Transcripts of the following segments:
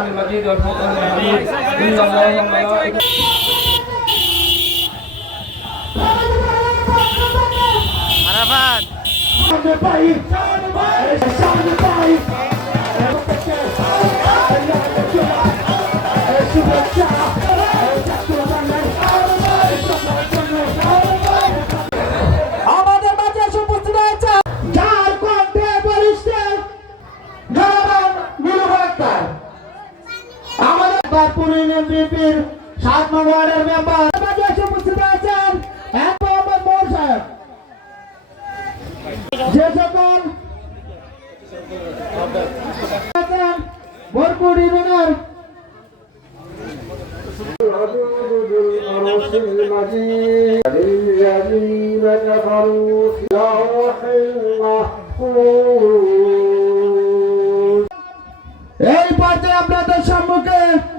القرآن المجيد والفرقان الحميد إن الله وملائكته عرفات বিএনপির সাত নং ওয়ার্ডের মেম্বার মাঝে এসে উপস্থিত হয়েছেন এক মোহাম্মদ মোহন সাহেব যে সকল ভরপুর ইউনিয়নের الذين كفروا في لوح المحفوظ এই পর্যায়ে আপনাদের সম্মুখে বক্তব্য আছেন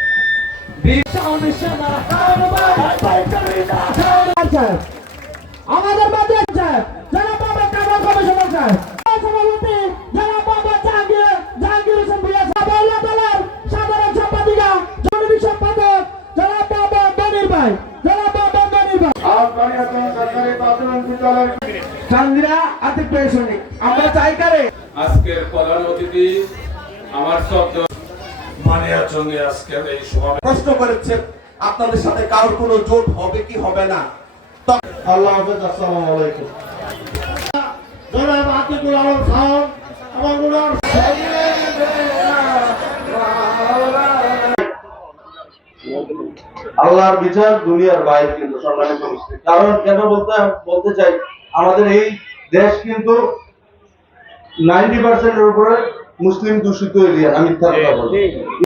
আমাদের মাঝে আছে জনাব বাবা কামাল কমিশনার সাহেব সভাপতি জনাব বাবা জাহাঙ্গীর জাহাঙ্গীর হোসেন ভুইয়া সাহেব আল্লাহ তালার সাধারণ সম্পাদিকা জননী সম্পাদক জনাব বাবা গনির ভাই। জনাব বাবা গনির ভাই। চান্দিরা আতিক পেশনি আমরা চাই কারে? আজকের প্রধান অতিথি আমার শব্দ মানিয়ার সঙ্গে আজকের এই সমাবেশ প্রশ্ন করেছে আপনাদের সাথে কারোর কোনো জোট হবে কি হবে না? আল্লাহ হাফেজ আসসালামু আলাইকুম। জনাব আতিকুল আলম খান আল্লাহর বিচার দুনিয়ার বাইরে কিন্তু সম্মানিত মুসলিম। কারণ কেন বলতে বলতে চাই আমাদের এই দেশ কিন্তু নাইনটি পার্সেন্টের উপরে মুসলিম দূষিত এরিয়া আমি মিথ্যা কথা বলি